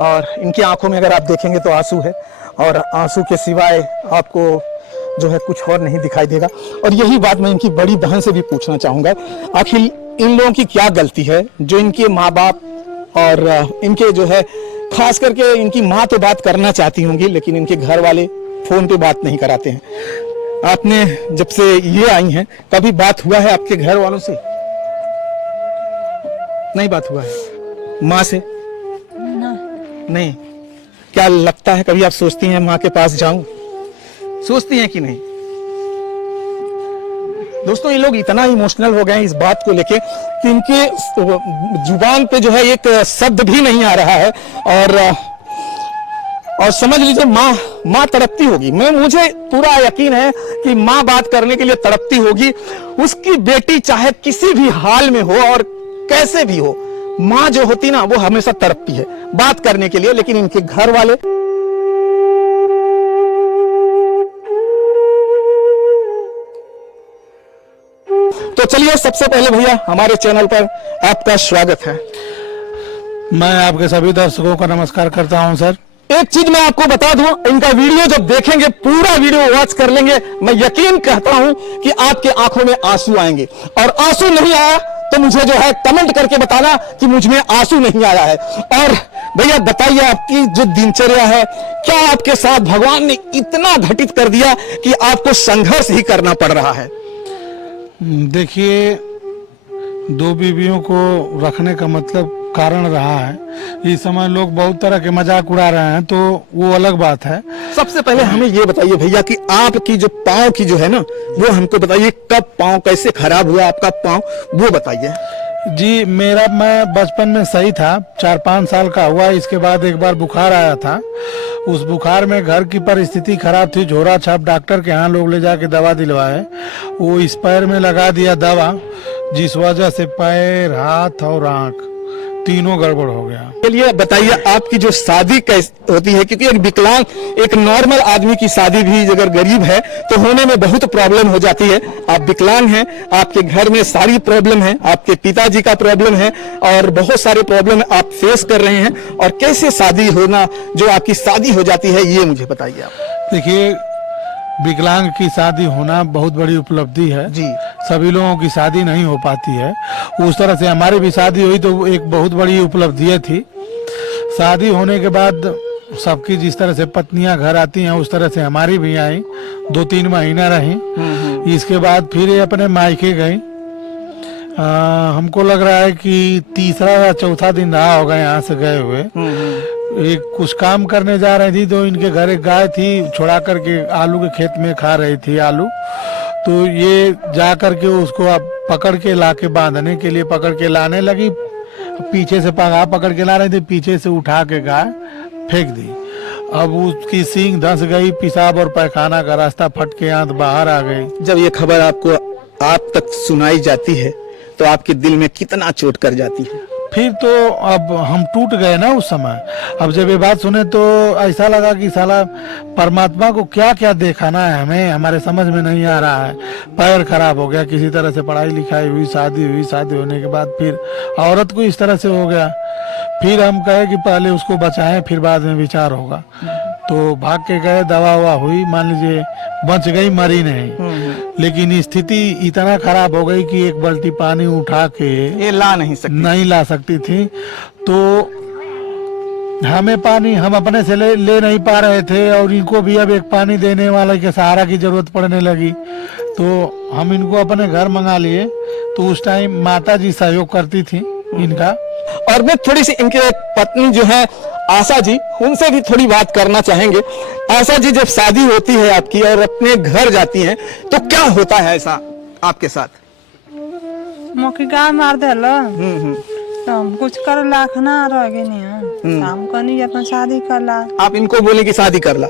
और इनकी आंखों में अगर आप देखेंगे तो आंसू है, और आंसू के सिवाय आपको जो है कुछ और नहीं दिखाई देगा। और यही बात मैं इनकी बड़ी बहन से भी पूछना चाहूँगा, आखिर इन लोगों की क्या गलती है जो इनके माँ बाप और इनके जो है खास करके इनकी माँ तो बात करना चाहती होंगी, लेकिन इनके घर वाले फ़ोन पे बात नहीं कराते हैं। आपने जब से ये आई हैं कभी बात हुआ है आपके घर वालों से? नहीं बात हुआ है। माँ से? नहीं। क्या लगता है कभी आप सोचती हैं माँ के पास जाऊं? सोचती हैं कि नहीं? दोस्तों, ये लोग इतना इमोशनल हो गए हैं इस बात को लेके कि इनके जुबान पे जो है एक शब्द भी नहीं आ रहा है। और समझ लीजिए माँ तड़पती होगी। मुझे पूरा यकीन है कि माँ बात करने के लिए तड़पती होगी। उसकी बेटी चाहे किसी भी हाल में हो और कैसे भी हो, माँ जो होती ना वो हमेशा तड़पती है बात करने के लिए। लेकिन इनके घर वाले तो चलिए, सबसे पहले भैया हमारे चैनल पर आपका स्वागत है। मैं आपके सभी दर्शकों का नमस्कार करता हूं सर। एक चीज मैं आपको बता दूं, इनका वीडियो जब देखेंगे, पूरा वीडियो वॉच कर लेंगे, मैं यकीन कहता हूं कि आपके आंखों में आंसू आएंगे। और आंसू नहीं आया तो मुझे जो है कमेंट करके बताना कि मुझ में आंसू नहीं आया है। और भैया बताइए, आपकी जो दिनचर्या है, क्या आपके साथ भगवान ने इतना घटित कर दिया कि आपको संघर्ष ही करना पड़ रहा है? देखिए, दो बीवियों को रखने का मतलब कारण रहा है। इस समय लोग बहुत तरह के मजाक उड़ा रहे हैं, तो वो अलग बात है। सबसे पहले हमें ये बताइए भैया कि आपकी जो पाँव की जो है ना, वो हमको बताइए, कब पाँव कैसे खराब हुआ आपका पाँव, वो बताइए। जी, मैं बचपन में सही था, 4-5 साल का हुआ। इसके बाद एक बार बुखार आया था। उस बुखार में घर की परिस्थिति खराब थी, झोरा छाप डॉक्टर के यहाँ लोग ले जाके दवा दिलवाए। वो इस पैर में लगा दिया दवा, जिस वजह से पैर, हाथ और आंख तीनों गड़बड़ हो गया। चलिए बताइए, आपकी जो शादी कैसे होती है? क्योंकि एक विकलांग, एक नॉर्मल आदमी की शादी भी अगर गरीब है तो होने में बहुत प्रॉब्लम हो जाती है। आप विकलांग हैं, आपके घर में सारी प्रॉब्लम है, आपके पिताजी का प्रॉब्लम है और बहुत सारे प्रॉब्लम आप फेस कर रहे हैं। और कैसे शादी होना, जो आपकी शादी हो जाती है, ये मुझे बताइए आप। देखिए, विकलांग की शादी होना बहुत बड़ी उपलब्धि है जी। सभी लोगों की शादी नहीं हो पाती है। उस तरह से हमारी भी शादी हुई तो एक बहुत बड़ी उपलब्धि थी। शादी होने के बाद सबकी जिस तरह से पत्नियां घर आती हैं, उस तरह से हमारी भी आई। 2-3 महीना रही। इसके बाद फिर अपने मायके गई। हमको लग रहा है कि तीसरा या चौथा दिन रहा होगा यहाँ से गए हुए। एक कुछ काम करने जा रही थी तो इनके घर एक गाय थी, छुड़ा करके आलू के खेत में खा रही थी आलू। तो ये जा करके उसको अब पकड़ के लाके बांधने के लिए पकड़ के लाने लगी। पीछे से पकड़ के ला रही थी, पीछे से उठा के गाय फेंक दी। अब उसकी सींग धंस गई, पेशाब और पैखाना का रास्ता फट के आंत बाहर आ गई। जब ये खबर आपको आप तक सुनाई जाती है तो आपके दिल में कितना चोट कर जाती है? फिर तो अब हम टूट गए ना उस समय। अब जब ये बात सुने तो ऐसा लगा कि साला परमात्मा को क्या क्या दिखाना है हमें, हमारे समझ में नहीं आ रहा है। पैर खराब हो गया, किसी तरह से पढ़ाई लिखाई हुई, शादी हुई, शादी होने के बाद फिर औरत को इस तरह से हो गया। फिर हम कहे कि पहले उसको बचाएं, फिर बाद में विचार होगा। तो भाग के गए, दवा ववा हुई, मान लीजिए बच गई, मरी नहीं। लेकिन स्थिति इतना खराब हो गई कि एक बाल्टी पानी उठा के ये ला नहीं ला सकती थी। तो हमें पानी हम अपने से ले नहीं पा रहे थे और इनको भी अब एक पानी देने वाले के सहारा की जरूरत पड़ने लगी। तो हम इनको अपने घर मंगा लिए। तो उस टाइम माता जी सहयोग करती थी इनका। और मैं थोड़ी सी इनके पत्नी जो है आशा जी, उनसे भी थोड़ी बात करना चाहेंगे। आशा जी, जब शादी होती है आपकी और अपने घर जाती हैं तो क्या होता है ऐसा आपके साथ? मोकी गाय मार देला। तो हम कुछ कर लाख ना रह गए नहीं। शाम को नहीं अपन शादी कर ला। आप इनको बोले कि शादी कर ला।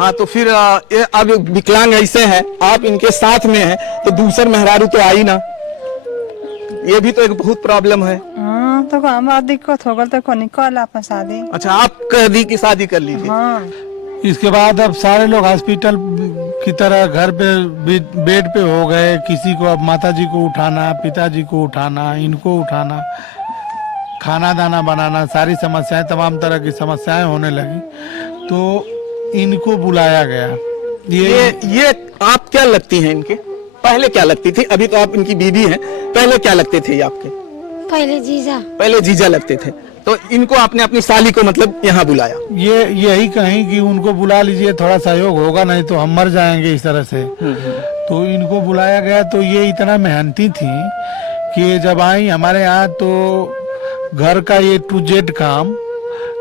हाँ, तो फिर ये अब विकलांग ऐसे हैं, आप इनके साथ में हैं, तो दूसर मेहरारू तो आई ना, ये भी तो एक बहुत प्रॉब्लम है। तो हमारा दिक्कत हो गल तो को निकल अपन शादी। अच्छा, आप कह दी कि शादी कर लीजिए। हाँ। इसके बाद अब सारे लोग हॉस्पिटल की तरह घर पे बेड पे हो गए। किसी को अब माता जी को उठाना, पिताजी को उठाना, इनको उठाना। खाना दाना बनाना, सारी समस्याएं, तमाम तरह की समस्याएं होने लगी, तो इनको बुलाया गया। ये आप क्या लगती हैं इनके? पहले क्या लगती थी? अभी तो आप इनकी बीवी हैं, पहले क्या लगते थे ये आपके? पहले जीजा लगते थे। तो इनको आपने अपनी साली को मतलब यहाँ बुलाया? ये यही कहीं कि उनको बुला लीजिए, थोड़ा सहयोग होगा, नहीं तो हम मर जाएंगे इस तरह से। तो इनको बुलाया गया। तो ये इतना मेहनती थी कि जब आई हमारे यहाँ तो घर का ये टू जेड काम,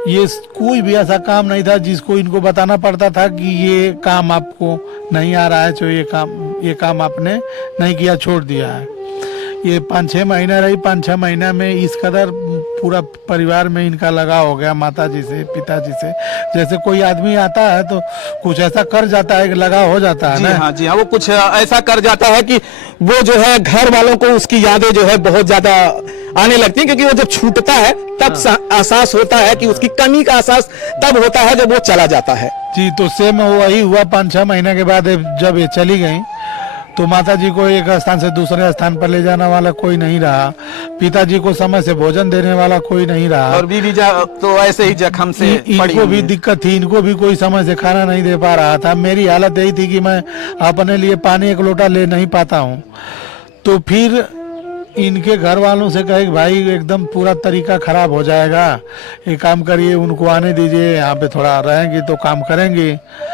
ये कोई भी ऐसा काम नहीं था जिसको इनको बताना पड़ता था कि ये काम आपको नहीं आ रहा है, तो ये काम आपने नहीं किया, छोड़ दिया है। ये 5-6 महीना रही। 5-6 महीना में इस कदर पूरा परिवार में इनका लगाव हो गया, माता जी से, पिताजी से। जैसे कोई आदमी आता है तो कुछ ऐसा कर जाता है कि लगाव हो जाता है ना। जी हाँ, वो कुछ ऐसा कर जाता है कि वो जो है घर वालों को उसकी यादें जो है बहुत ज्यादा आने लगती है, क्योंकि वो जब छूटता है तब एहसास होता है कि उसकी कमी का एहसास तब होता है जब वो चला जाता है। जी, तो सेम वही हुआ। 5-6 महीने के बाद जब ये चली गई तो माता जी को एक स्थान से दूसरे स्थान पर ले जाने वाला कोई नहीं रहा, पिताजी को समय से भोजन देने वाला कोई नहीं रहा, और बीवी तो ऐसे ही जख्म से इनको भी दिक्कत थी, इनको भी कोई समय से खाना नहीं दे पा रहा था। मेरी हालत यही थी कि मैं अपने लिए पानी 1 लोटा ले नहीं पाता हूँ। तो फिर इनके घर वालों से कहे भाई एकदम पूरा तरीका खराब हो जाएगा, एक काम करिए, उनको आने दीजिए, यहाँ पे थोड़ा रहेंगे तो काम करेंगे।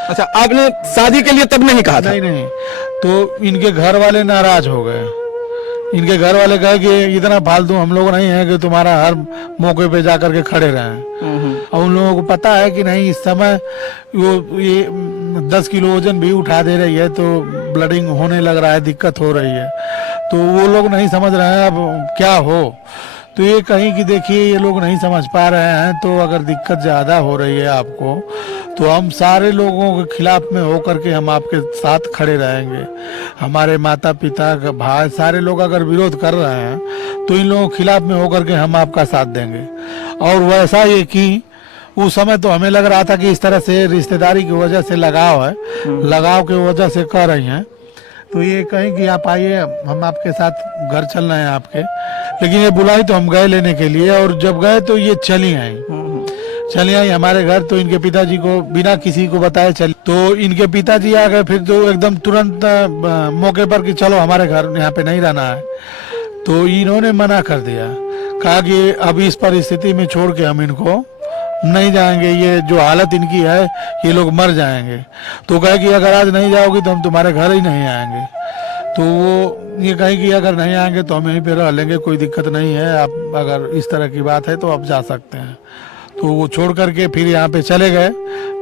अच्छा, आपने शादी के लिए तब नहीं कहा था? नहीं। तो इनके घर वाले नाराज हो गए। इनके घर वाले कहे कि इतना फालतू हम लोग नहीं है कि तुम्हारा हर मौके पे जाकर के खड़े रहें। और उन लोगों को पता है कि नहीं, इस समय ये 10 किलो वजन भी उठा दे रही है, तो ब्लडिंग होने लग रहा है, दिक्कत हो रही है। तो वो लोग नहीं समझ रहे हैं अब क्या हो। तो ये कहीं कि देखिए ये लोग नहीं समझ पा रहे हैं, तो अगर दिक्कत ज़्यादा हो रही है आपको, तो हम सारे लोगों के खिलाफ में होकर के हम आपके साथ खड़े रहेंगे। हमारे माता पिता भाई सारे लोग अगर विरोध कर रहे हैं तो इन लोगों के खिलाफ में होकर के हम आपका साथ देंगे। और वैसा ये कि उस समय तो हमें लग रहा था कि इस तरह से रिश्तेदारी की वजह से लगाव है, लगाव की वजह से कर रही हैं। तो ये कहें कि आप आइए, हम आपके साथ घर चल रहे हैं आपके। लेकिन ये बुलाई तो हम गए लेने के लिए, और जब गए तो ये चली आई हमारे घर। तो इनके पिताजी को बिना किसी को बताए चली। तो इनके पिताजी आ गए फिर तो एकदम तुरंत मौके पर कि चलो हमारे घर, यहाँ पे नहीं रहना है। तो इन्होंने मना कर दिया, कहा कि अभी इस परिस्थिति में छोड़ के हम इनको नहीं जाएंगे, ये जो हालत इनकी है ये लोग मर जाएंगे। तो कहे कि अगर आज नहीं जाओगी तो हम तुम्हारे घर ही नहीं आएंगे। तो वो ये कहे कि अगर नहीं आएंगे तो हम यहीं पे रह लेंगे, कोई दिक्कत नहीं है, आप अगर इस तरह की बात है तो आप जा सकते हैं। तो वो छोड़ करके फिर यहाँ पे चले गए।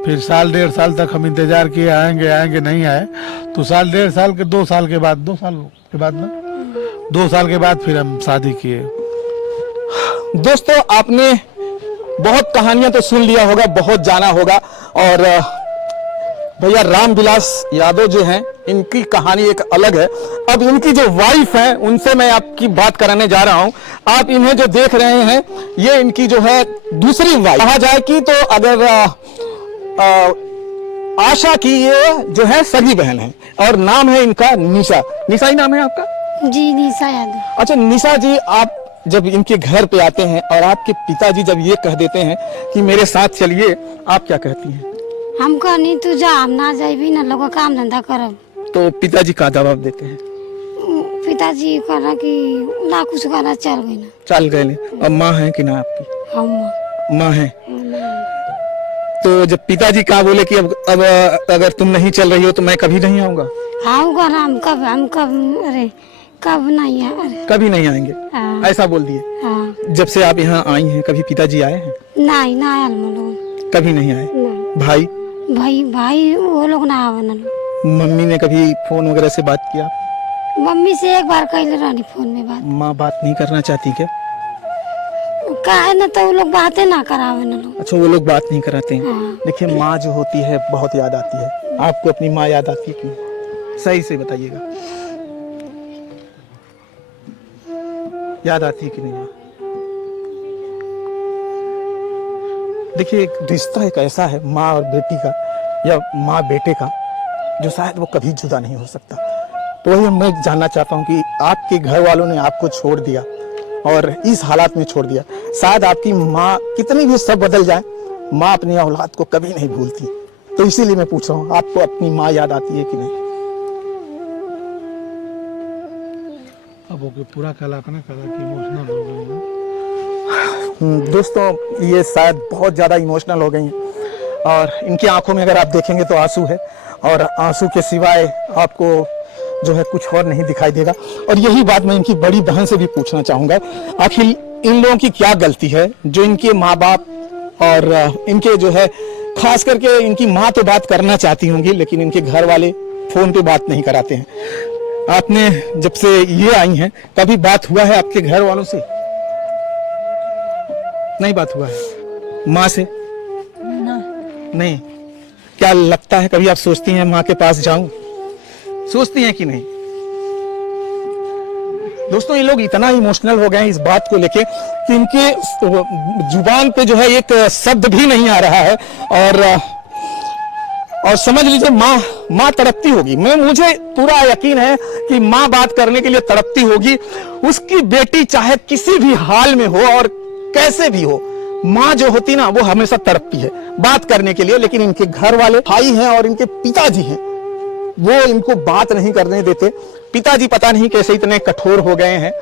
फिर 1.5 साल तक हम इंतजार किए, आएंगे नहीं आए। तो 1.5 साल के 2 साल के बाद 2 साल के बाद फिर हम शादी किए। दोस्तों, आपने बहुत कहानियां तो सुन लिया होगा, बहुत जाना होगा, और भैया रामविलास यादव जो हैं, इनकी कहानी एक अलग है। अब इनकी जो वाइफ है उनसे मैं आपकी बात कराने जा रहा हूं। आप इन्हें जो देख रहे हैं ये इनकी जो है दूसरी वाइफ कहा जाए कि, तो अगर आशा की ये जो है सगी बहन है, और नाम है इनका निशा। निशा ही नाम है आपका? जी, निशा यादव। अच्छा निशा जी, आप जब इनके घर पे आते हैं और आपके पिताजी जब ये कह देते हैं कि मेरे साथ चलिए, आप क्या कहती हैं? हम कहनी तू जा, हम ना जाइबी ना, लोग काम धंधा करब। तो पिताजी का जवाब देते हैं? पिताजी कहना कि ना कुछ कहना, चल गई ना, चल गए। अब माँ है कि ना आपकी? हम माँ है। तो जब पिताजी का बोले कि अब अगर तुम नहीं चल रही हो तो मैं कभी नहीं आऊंगा? हम कब अरे कब नहीं है, अरे कभी नहीं आएंगे। हाँ। ऐसा बोल दिए। हाँ। जब से आप यहाँ आई हैं कभी पिताजी आए हैं? नहीं ना आयल लोग, कभी नहीं आए। नहीं। भाई वो लोग ना आवन। मम्मी ने कभी फोन वगैरह से बात किया? मम्मी से एक बार कहले रानी फोन में बात। माँ बात नहीं करना चाहती क्या? काहे ना, तो वो लोग बातें ना करावे ना लोग। अच्छा, वो लोग बात नहीं कराते हैं। हाँ। देखिए, माँ जो होती है बहुत याद आती है। आपको अपनी माँ याद आती है क्यों? सही से बताइएगा, याद आती है कि नहीं? देखिए, एक रिश्ता एक ऐसा है माँ और बेटी का, या माँ बेटे का, जो शायद वो कभी जुदा नहीं हो सकता। तो वही मैं जानना चाहता हूँ कि आपके घर वालों ने आपको छोड़ दिया और इस हालात में छोड़ दिया, शायद आपकी माँ कितनी भी सब बदल जाए, माँ अपनी औलाद को कभी नहीं भूलती। तो इसीलिए मैं पूछ रहा हूँ, आपको अपनी माँ याद आती है कि नहीं? अब ओके पूरा कल्पना करा कि इमोशनल हो गई है। दोस्तों ये शायद बहुत ज़्यादा इमोशनल हो गई हैं और इनकी आंखों में अगर आप देखेंगे तो आंसू है, और आंसू के सिवाय आपको जो है कुछ और नहीं दिखाई देगा। और यही बात मैं इनकी बड़ी बहन से भी पूछना चाहूँगा, आखिर इन लोगों की क्या गलती है जो इनके माँ बाप और इनके जो है खास करके इनकी माँ तो बात करना चाहती होंगी, लेकिन इनके घर वाले फ़ोन पे बात नहीं कराते हैं। आपने जब से ये आई हैं कभी बात हुआ है आपके घर वालों से? नहीं बात हुआ है माँ से? नहीं। क्या लगता है कभी आप सोचती हैं माँ के पास जाऊं? सोचती हैं कि नहीं? दोस्तों ये लोग इतना इमोशनल हो गए हैं इस बात को लेके कि इनके जुबान पे जो है एक शब्द भी नहीं आ रहा है। और समझ लीजिए माँ तड़पती होगी। मुझे पूरा यकीन है कि माँ बात करने के लिए तड़पती होगी। उसकी बेटी चाहे किसी भी हाल में हो और कैसे भी हो, माँ जो होती ना वो हमेशा तड़पती है बात करने के लिए। लेकिन इनके घर वाले भाई हैं और इनके पिताजी हैं, वो इनको बात नहीं करने देते। पिताजी पता नहीं कैसे इतने कठोर हो गए हैं।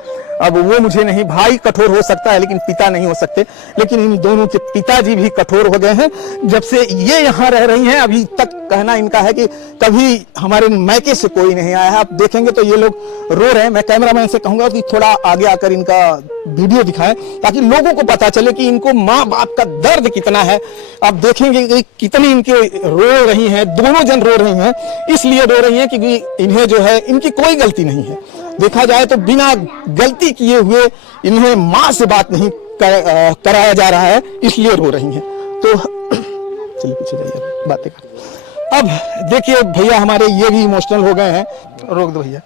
अब वो मुझे नहीं, भाई कठोर हो सकता है लेकिन पिता नहीं हो सकते। लेकिन इन दोनों के पिताजी भी कठोर हो गए हैं जब से ये यहाँ रह रही हैं। अभी तक कहना इनका है कि कभी हमारे मैके से कोई नहीं आया है। आप देखेंगे तो ये लोग रो रहे हैं। मैं कैमरामैन से कहूंगा कि थोड़ा आगे आकर इनका वीडियो दिखाएं ताकि लोगों को पता चले कि इनको माँ बाप का दर्द कितना है। आप देखेंगे कि कितनी इनके रो रही हैं, दोनों जन रो रही हैं। इसलिए रो रही हैं क्योंकि इन्हें जो है इनकी कोई गलती नहीं है। देखा जाए तो बिना गलती किए हुए इन्हें माँ से बात नहीं कराया जा रहा है, इसलिए रो रही हैं। तो चलिए पीछे जाइए, बातें कर। अब देखिए भैया हमारे ये भी इमोशनल हो गए हैं। रोक दो भैया।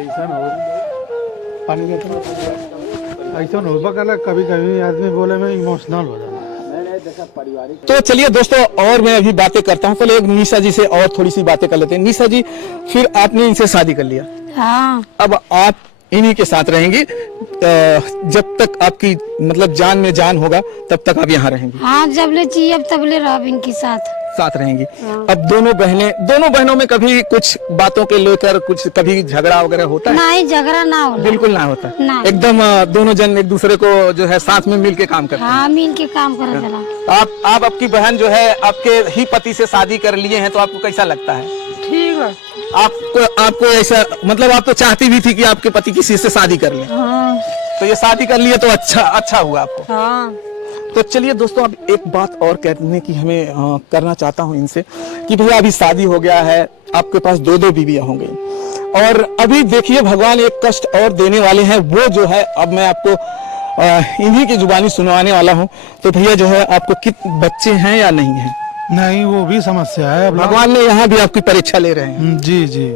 ऐसा हो कभी कभी आदमी बोले में इमोशनल हो जाता है। तो चलिए दोस्तों और मैं अभी बातें करता हूँ। पहले एक निशा जी से और थोड़ी सी बातें कर लेते हैं। निशा जी, फिर आपने इनसे शादी कर लिया, हाँ अब आप इन्हीं के साथ रहेंगी जब तक आपकी मतलब जान में जान होगा तब तक आप यहाँ रहेंगी? हाँ, जब ले चाहिए अब तब ले रहो इनके साथ रहेंगी। अब दोनों बहनों में कभी कुछ बातों के लेकर कुछ कभी झगड़ा वगैरह होता है? नहीं, झगड़ा ना हो, बिल्कुल ना होता ना। एकदम दोनों जन एक दूसरे को जो है साथ में मिल के काम करते हैं। हाँ, मिल के काम करा चला। आप आपकी बहन जो है आपके ही पति से शादी कर लिए हैं, तो आपको कैसा लगता है? ठीक है। आपको ऐसा मतलब आप तो चाहती भी थी कि आपके पति किसी से शादी कर ले, हाँ। तो ये शादी कर लिए तो अच्छा हुआ आपको। हाँ। तो चलिए दोस्तों अब एक बात और कहने की हमें करना चाहता हूं इनसे कि भैया अभी शादी हो गया है, आपके पास दो बीवियां हो गई और अभी देखिए भगवान एक कष्ट और देने वाले हैं। वो जो है अब मैं आपको इन्हीं की जुबानी सुनवाने वाला हूं। तो भैया जो है आपको कितने बच्चे हैं या नहीं है? नहीं, वो भी समस्या है। भगवान ने यहाँ भी आपकी परीक्षा ले रहे हैं। जी जी,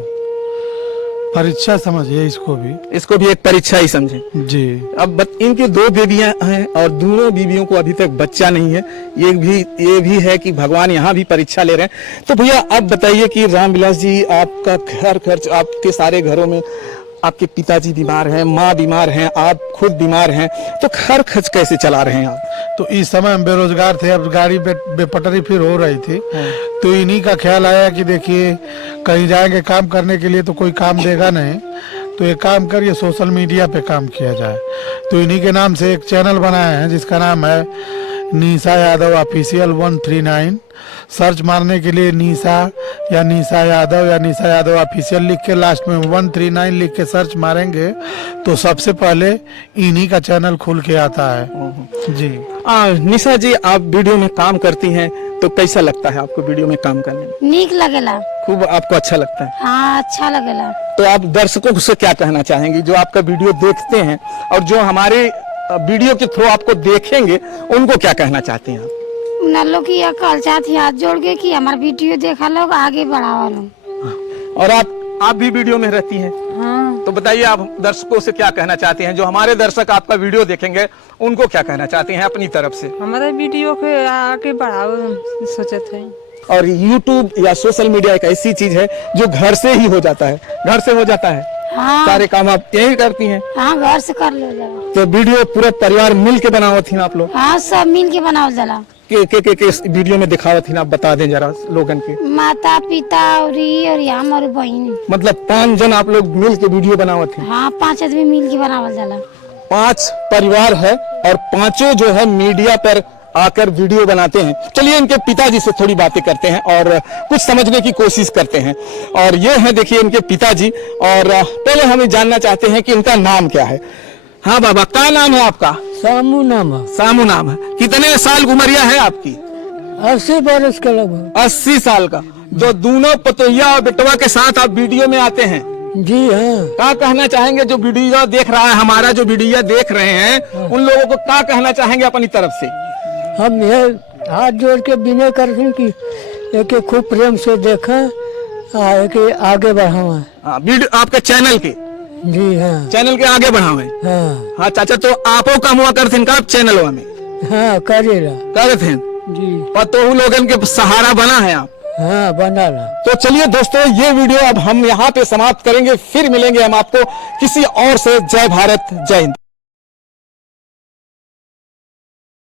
परीक्षा समझिए इसको भी एक परीक्षा ही समझे जी। अब इनकी दो बेबियां हैं और दोनों बीवियों को अभी तक बच्चा नहीं है। ये भी है कि भगवान यहाँ भी परीक्षा ले रहे हैं। तो भैया आप बताइए कि रामविलास जी, आपका घर खर्च, आपके सारे घरों में आपके पिताजी बीमार हैं, माँ बीमार हैं, आप खुद बीमार हैं, तो घर खर्च कैसे चला रहे हैं आप? तो इस समय हम बेरोजगार थे, अब गाड़ी बेपटरी फिर हो रही थी, तो इन्हीं का ख्याल आया कि देखिए कहीं जाएंगे काम करने के लिए तो कोई काम देगा नहीं, तो एक काम करिए सोशल मीडिया पे काम किया जाए। तो इन्हीं के नाम से एक चैनल बनाए हैं जिसका नाम है निशा यादव ऑफिशियल 139। सर्च मारने के लिए निशा यादव ऑफिशियल लिख के लास्ट में 139 लिख के सर्च मारेंगे तो सबसे पहले इन्हीं का चैनल खुल के आता है जी। निशा जी, आप वीडियो में काम करती हैं तो कैसा लगता है आपको वीडियो में काम करने में? नीक लगेला। खूब आपको अच्छा लगता है? हाँ, अच्छा लगेला। तो आप दर्शकों से क्या कहना चाहेंगी जो आपका वीडियो देखते हैं और जो हमारे वीडियो के थ्रू आपको देखेंगे, उनको क्या कहना चाहते हैं आप? उन लोग की यह कल चाहती हाथ जोड़ के कि हमारा वीडियो देखा लोग आगे बढ़ावा लोग। और आप भी वीडियो में रहती हैं? हाँ। तो बताइए आप दर्शकों से क्या कहना चाहते हैं? जो हमारे दर्शक आपका वीडियो देखेंगे उनको क्या कहना चाहते हैं अपनी तरफ से? हमारे वीडियो के आगे बढ़ाओ सोचते हैं। और YouTube या सोशल मीडिया एक ऐसी चीज है जो घर से ही हो जाता है। घर से हो जाता है। हाँ सारे काम आप यही करती हैं? हाँ घर से कर लो जरा। तो वीडियो पूरा परिवार मिल के बनाओ थी आप लोग? हाँ सब मिल के बनाओ जला। के इस वीडियो में दिखावा थी आप बता दें जरा लोगन के। माता पिता और हम और बहन, मतलब 5 जन आप लोग मिल के वीडियो बनावत थे? हाँ 5 आदमी मिल के बनावल जाला। 5 परिवार है और 5 जो है मीडिया पर आकर वीडियो बनाते हैं। चलिए इनके पिताजी से थोड़ी बातें करते हैं और कुछ समझने की कोशिश करते हैं। और ये है देखिए इनके पिताजी। और पहले हम जानना चाहते हैं कि इनका नाम क्या है। हाँ बाबा, क्या नाम है आपका? सामू नाम है। सामू नाम है। कितने साल उमरिया है आपकी? 80 बरस का लगभग। 80 साल का। जो दोनों पतोहिया और बेटवा के साथ आप वीडियो में आते हैं, जी हाँ। क्या कहना चाहेंगे? जो वीडियो देख रहा है, हमारा जो वीडियो देख रहे हैं, उन लोगों को क्या कहना चाहेंगे अपनी तरफ से? हम ये हाथ जोड़ के विनय करते हैं कि एक खूब प्रेम से देखें, एक आगे बढ़ावा। हाँ, वीडियो आपके चैनल के? जी हाँ। चैनल के आगे बढ़ावे। हाँ हाँ चाचा, तो आपो काम हुआ करते हैं का चैनल में? हाँ करेला करते हैं जी। पतोहू लोगन के सहारा बना है आप? हाँ बना ला। तो चलिए दोस्तों, ये वीडियो अब हम यहाँ पे समाप्त करेंगे। फिर मिलेंगे हम आपको किसी और से। जय भारत, जय हिंद।